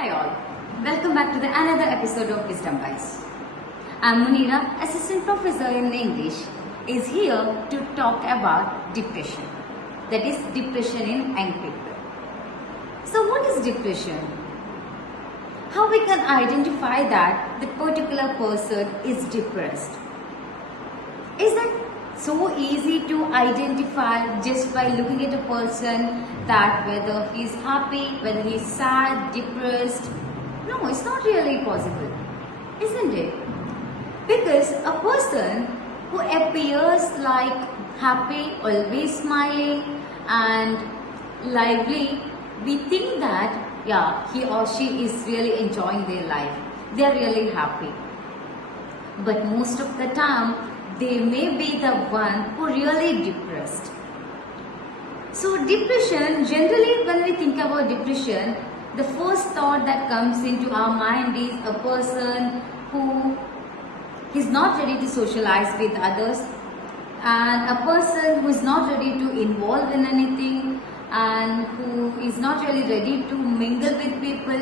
Hi all, welcome back to another episode of Wisdom Bytes. I'm Muneera, Assistant Professor in English, is here to talk about depression. That is depression in young people. So what is depression? How we can identify that the particular person is depressed? Is that so easy to identify just by looking at a person, that whether he's happy, whether he's sad, depressed? No, it's not really possible, isn't it? Because a person who appears like happy, always smiling and lively, we think that he or she is really enjoying their life. They are really happy. But most of the time, they may be the one who really depressed. So depression, generally when we think about depression, the first thought that comes into our mind is a person who is not ready to socialize with others, and a person who is not ready to involve in anything, and who is not really ready to mingle with people.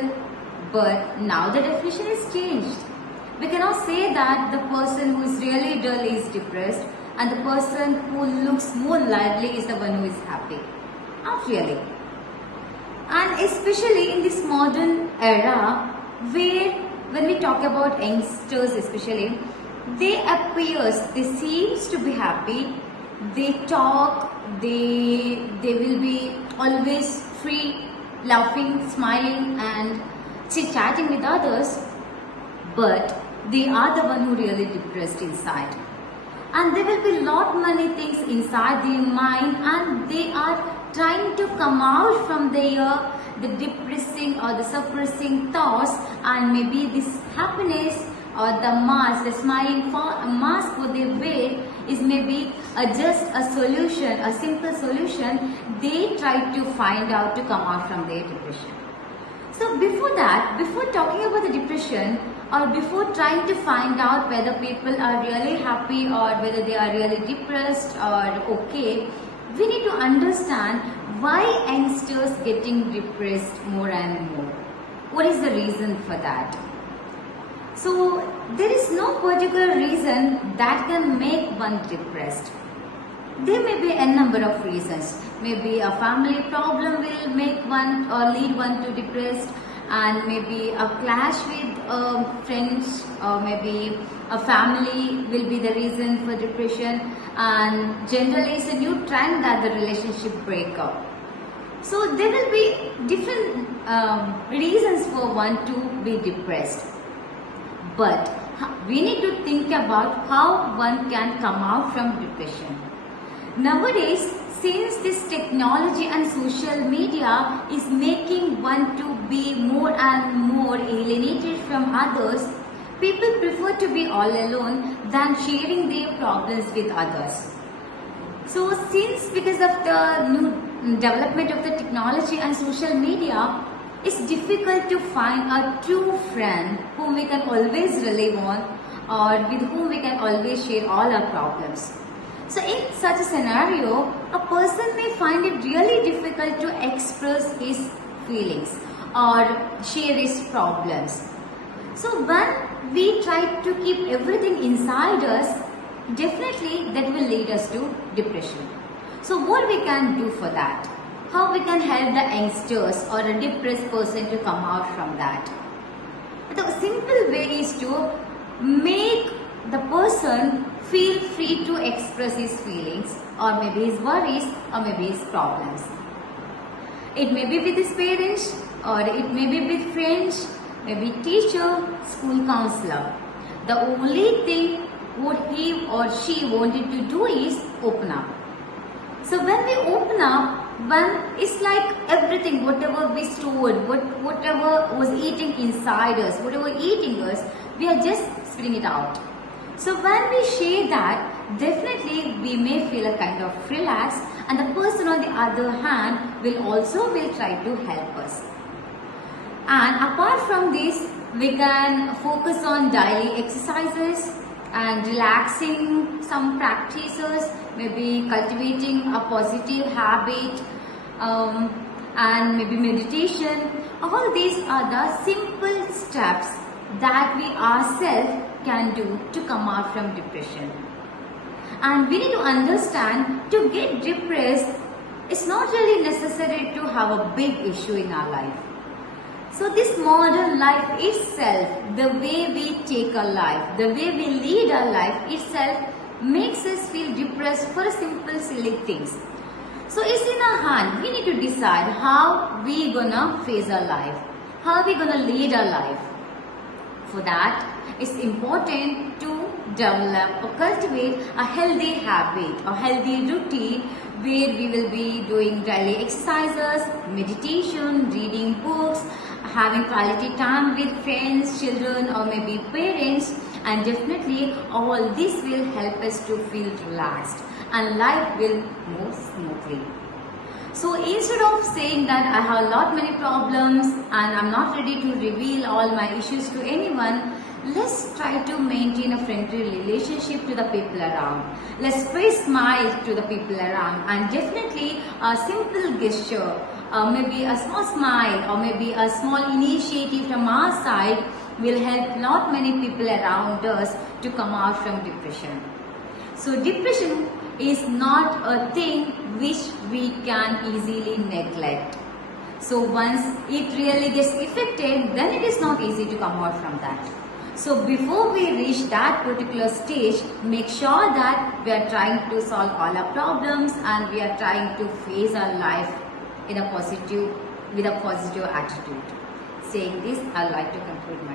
But now the definition is changed. We cannot say that the person who is really dull is depressed and the person who looks more lively is the one who is happy. Not really. And especially in this modern era, where when we talk about youngsters especially, they seems to be happy, they talk, they will be always free, laughing, smiling and chit-chatting with others, but they are the one who really depressed inside. And there will be lot many things inside their mind, and they are trying to come out from the depressing or the suppressing thoughts, and maybe this happiness or the mask, the smiling mask what they wear is maybe just a solution, a simple solution they try to find out to come out from their depression. So before talking about the depression, or before trying to find out whether people are really happy or whether they are really depressed or okay, we need to understand why youngsters getting depressed more and more. What is the reason for that? So there is no particular reason that can make one depressed. There may be a number of reasons. Maybe a family problem will make one or lead one to depressed, and maybe a clash with friends, or maybe a family will be the reason for depression, and generally it's a new trend that the relationship break up. So there will be different reasons for one to be depressed, but we need to think about how one can come out from depression. Nowadays, since this technology and social media is making one to be more and more alienated from others, people prefer to be all alone than sharing their problems with others. So because of the new development of the technology and social media, it's difficult to find a true friend whom we can always rely on, or with whom we can always share all our problems. So in such a scenario, a person may find it really difficult to express his feelings or share his problems. So when we try to keep everything inside us, definitely that will lead us to depression. So what we can do for that? How we can help the youngsters or a depressed person to come out from that? The simple way is to make the person feel free to express his feelings, or maybe his worries, or maybe his problems. It may be with his parents, or it may be with friends, maybe teacher, school counselor. The only thing what he or she wanted to do is open up. So when we open up, it's like everything, whatever we stored, whatever was eating inside us, whatever eating us, we are just spitting it out. So when we share that, definitely we may feel a kind of relax, and the person on the other hand will try to help us. And apart from this, we can focus on daily exercises and relaxing some practices, maybe cultivating a positive habit, and maybe meditation, All these are the simple steps that we ourselves can do to come out from depression. And we need to understand, to get depressed, it's not really necessary to have a big issue in our life. So this modern life itself, the way we take our life, the way we lead our life itself makes us feel depressed for simple silly things. So it's in our hand. We need to decide how we gonna face our life, how we gonna lead our life. For that, it's important to develop or cultivate a healthy habit, a healthy routine where we will be doing daily exercises, meditation, reading books, having quality time with friends, children or maybe parents, and definitely all this will help us to feel relaxed and life will move smoothly. So instead of saying that I have a lot many problems and I'm not ready to reveal all my issues to anyone, let's try to maintain a friendly relationship to the people around. Let's spread smile to the people around, and definitely a simple gesture, maybe a small smile or maybe a small initiative from our side will help not many people around us to come out from depression. So depression is not a thing which we can easily neglect. So once it really gets affected, then it is not easy to come out from that. So before we reach that particular stage, make sure that we are trying to solve all our problems and we are trying to face our life with a positive attitude. Saying this, I'd like to conclude my